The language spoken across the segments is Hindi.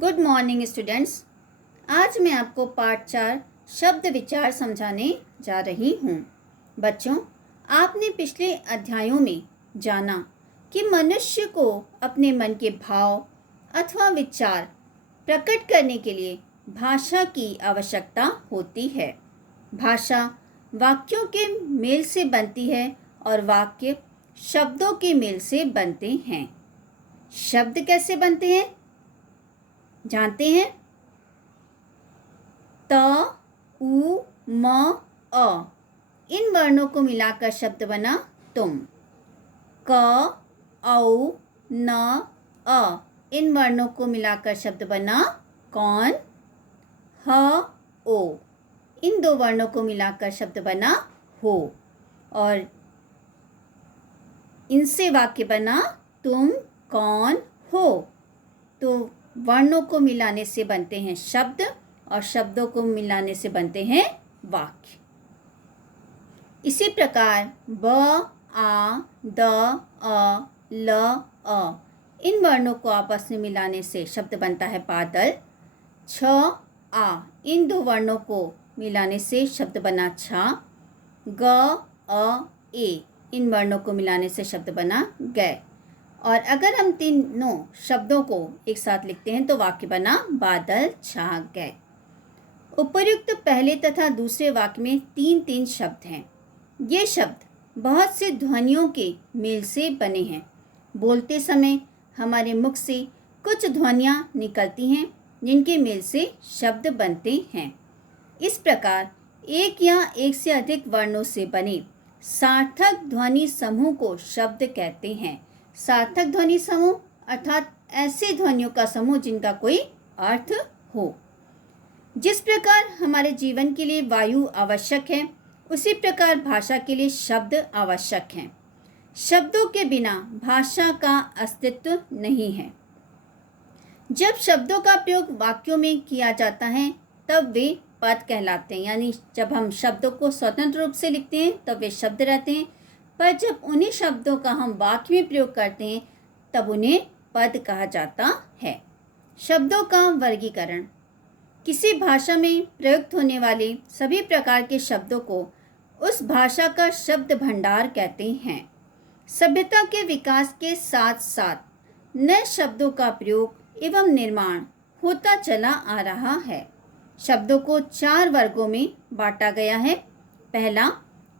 Good morning students. आज मैं आपको पाठ 4 शब्द विचार समझाने जा रही हूँ। बच्चों, आपने पिछले अध्यायों में जाना कि मनुष्य को अपने मन के भाव अथवा विचार प्रकट करने के लिए भाषा की आवश्यकता होती है। भाषा वाक्यों के मेल से बनती है और वाक्य शब्दों के मेल से बनते हैं। शब्द कैसे बनते हैं जानते हैं? त, उ, म, अ इन वर्णों को मिलाकर शब्द बना तुम। क, औ, न, अ इन वर्णों को मिलाकर शब्द बना कौन। ह, ओ इन दो वर्णों को मिलाकर शब्द बना हो और इनसे वाक्य बना तुम कौन हो। तो वर्णों को मिलाने से बनते हैं शब्द और शब्दों को मिलाने से बनते हैं वाक्य। इसी प्रकार ब, आ, द, अ, ल, अ इन वर्णों को आपस में मिलाने से शब्द बनता है बादल। छ, आ इन दो वर्णों को मिलाने से शब्द बना छा। ग, अ, ए इन वर्णों को मिलाने से शब्द बना गै। और अगर हम तीनों शब्दों को एक साथ लिखते हैं तो वाक्य बना बादल छा गए। उपर्युक्त पहले तथा दूसरे वाक्य में 3-3 शब्द हैं। ये शब्द बहुत से ध्वनियों के मेल से बने हैं। बोलते समय हमारे मुख से कुछ ध्वनियाँ निकलती हैं जिनके मेल से शब्द बनते हैं। इस प्रकार एक या एक से अधिक वर्णों से बने सार्थक ध्वनि समूह को शब्द कहते हैं। सार्थक ध्वनि समूह अर्थात ऐसे ध्वनियों का समूह जिनका कोई अर्थ हो। जिस प्रकार हमारे जीवन के लिए वायु आवश्यक है, उसी प्रकार भाषा के लिए शब्द आवश्यक हैं। शब्दों के बिना भाषा का अस्तित्व नहीं है। जब शब्दों का प्रयोग वाक्यों में किया जाता है तब वे पद कहलाते हैं। यानी जब हम शब्दों को स्वतंत्र रूप से लिखते हैं तब वे शब्द रहते हैं, पर जब उन्हीं शब्दों का हम वाक्य में प्रयोग करते हैं तब उन्हें पद कहा जाता है। शब्दों का वर्गीकरण। किसी भाषा में प्रयुक्त होने वाले सभी प्रकार के शब्दों को उस भाषा का शब्द भंडार कहते हैं। सभ्यता के विकास के साथ साथ नए शब्दों का प्रयोग एवं निर्माण होता चला आ रहा है। शब्दों को 4 वर्गों में बांटा गया है। पहला,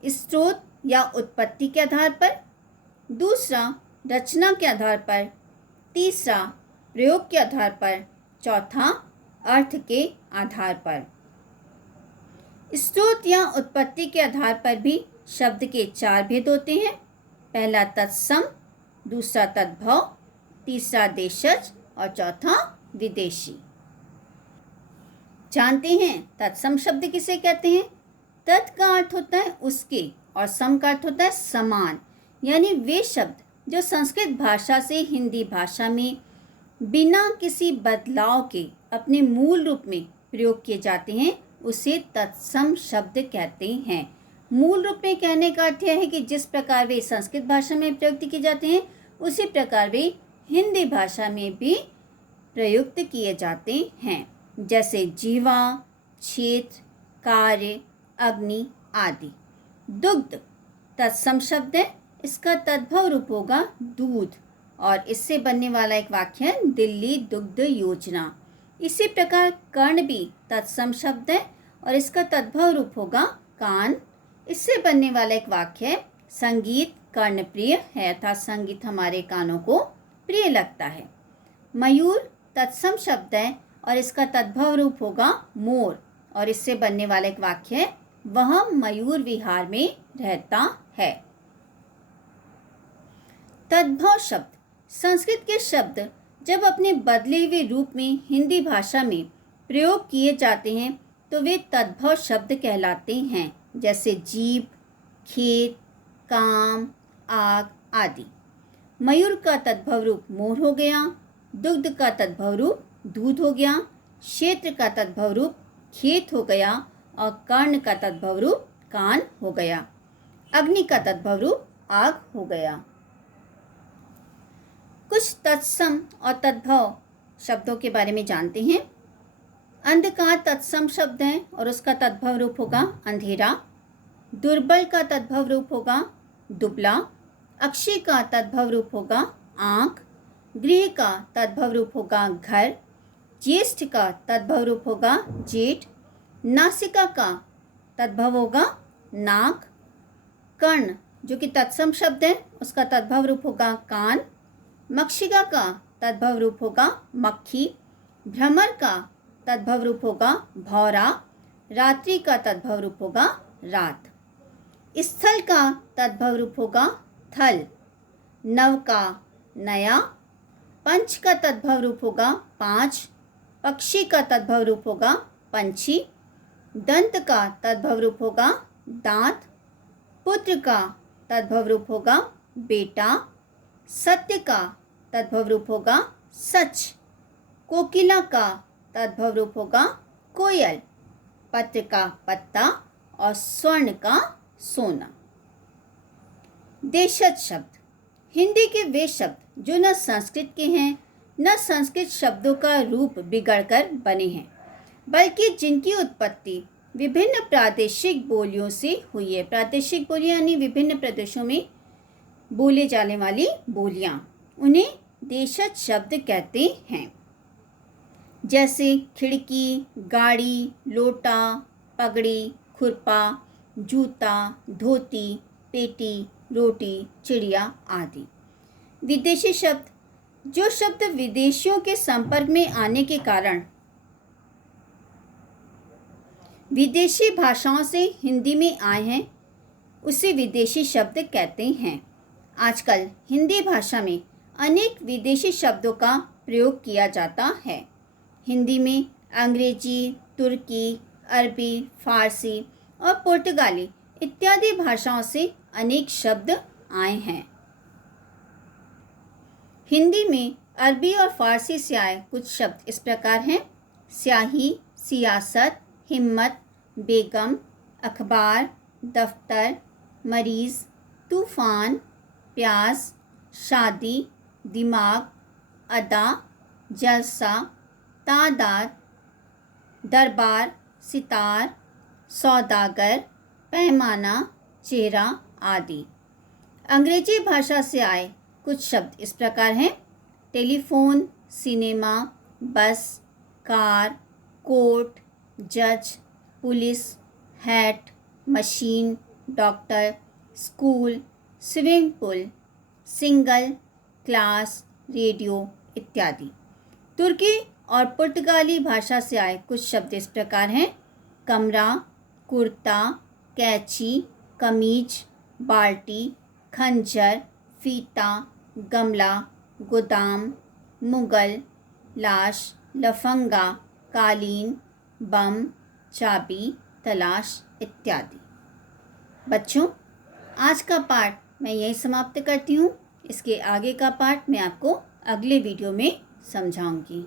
स्रोत या उत्पत्ति के आधार पर। दूसरा, रचना के आधार पर। तीसरा, प्रयोग के आधार पर। चौथा, अर्थ के आधार पर। स्रोत या उत्पत्ति के आधार पर भी शब्द के 4 भेद होते हैं। पहला तत्सम, दूसरा तद्भव, तीसरा देशज और चौथा विदेशी। जानते हैं तत्सम शब्द किसे कहते हैं? तत् का अर्थ होता है उसके और सम का अर्थ होता है समान। यानी वे शब्द जो संस्कृत भाषा से हिंदी भाषा में बिना किसी बदलाव के अपने मूल रूप में प्रयोग किए जाते हैं उसे तत्सम शब्द कहते हैं। मूल रूप में कहने का अर्थ यह है कि जिस प्रकार वे संस्कृत भाषा में प्रयुक्त किए जाते हैं उसी प्रकार वे हिंदी भाषा में भी प्रयुक्त किए जाते हैं। जैसे जीवा, क्षेत्र, कार्य, अग्नि आदि। दुग्ध तत्सम शब्द है। इसका तद्भव रूप होगा दूध और इससे बनने वाला एक वाक्य है दिल्ली दुग्ध योजना। इसी प्रकार कर्ण भी तत्सम शब्द है और इसका तद्भव रूप होगा कान। इससे बनने वाला एक वाक्य है संगीत कर्णप्रिय है अर्थात संगीत हमारे कानों को प्रिय लगता है। मयूर तत्सम शब्द है और इसका तद्भव रूप होगा मोर और इससे बनने वाला एक वाक्य है वह मयूर विहार में रहता है। तद्भव शब्द। संस्कृत के शब्द जब अपने बदले हुए रूप में हिंदी भाषा में प्रयोग किए जाते हैं तो वे तद्भव शब्द कहलाते हैं। जैसे जीभ, खेत, काम, आग आदि। मयूर का तद्भव रूप मोर हो गया। दुग्ध का तद्भव रूप दूध हो गया। क्षेत्र का तद्भव रूप खेत हो गया और कर्ण का तद्भव रूप कान हो गया। अग्नि का तद्भव रूप आग हो गया। कुछ तत्सम और तद्भव शब्दों के बारे में जानते हैं। अंधकार तत्सम शब्द है और उसका तद्भव रूप होगा अंधेरा। दुर्बल का तद्भव रूप होगा दुबला। अक्षय का तद्भव रूप होगा आँख। गृह का तद्भव रूप होगा घर। ज्येष्ठ का तद्भव रूप होगा जेठ। नासिका का तद्भव होगा नाक। कर्ण जो कि तत्सम शब्द है उसका तद्भव रूप होगा कान। मक्षिका का तद्भव रूप होगा मक्खी। भ्रमर का तद्भव रूप होगा भौरा। रात्रि का तद्भव रूप होगा रात। स्थल का तद्भव रूप होगा थल। नव का नया। पंच का तद्भव रूप होगा पाँच। पक्षी का तद्भव रूप होगा पंछी। दंत का तद्भव रूप होगा दांत। पुत्र का तद्भव रूप होगा बेटा। सत्य का तद्भव रूप होगा सच। कोकिला का तद्भव रूप होगा कोयल। पत्र का पत्ता और स्वर्ण का सोना। देशज शब्द हिंदी के वे शब्द जो न संस्कृत के हैं न संस्कृत शब्दों का रूप बिगड़कर बने हैं, बल्कि जिनकी उत्पत्ति विभिन्न प्रादेशिक बोलियों से हुई है। प्रादेशिक बोलियां यानी विभिन्न प्रदेशों में बोले जाने वाली बोलियां, उन्हें देशज शब्द कहते हैं। जैसे खिड़की, गाड़ी, लोटा, पगड़ी, खुरपा, जूता, धोती, पेटी, रोटी, चिड़िया आदि। विदेशी शब्द जो शब्द विदेशियों के संपर्क में आने के कारण विदेशी भाषाओं से हिंदी में आए हैं, उसे विदेशी शब्द कहते हैं। आजकल हिंदी भाषा में अनेक विदेशी शब्दों का प्रयोग किया जाता है। हिंदी में अंग्रेजी, तुर्की, अरबी, फारसी और पुर्तगाली इत्यादि भाषाओं से अनेक शब्द आए हैं। हिंदी में अरबी और फारसी से आए कुछ शब्द इस प्रकार हैं: स्याही, सियासत, हिम्मत, बेगम, अखबार, दफ्तर, मरीज, तूफान, प्यास, शादी, दिमाग, अदा, जलसा, तादाद, दरबार, सितार, सौदागर, पैमाना, चेहरा आदि। अंग्रेजी भाषा से आए कुछ शब्द इस प्रकार हैं: टेलीफोन, सिनेमा, बस, कार, कोर्ट, जज, police, hat, machine, doctor, school, swimming pool, single, class, radio इत्यादि। तुर्की और पुर्तगाली भाषा से आए कुछ शब्द इस प्रकार हैं: कमरा, कुर्ता, कैंची, कमीज, बाल्टी, खंजर, फीता, गमला, गोदाम, मुगल, लाश, लफंगा, कालीन, बम, चाबी, तलाश इत्यादि। बच्चों, आज का पाठ मैं यही समाप्त करती हूँ। इसके आगे का पाठ मैं आपको अगले वीडियो में समझाऊंगी।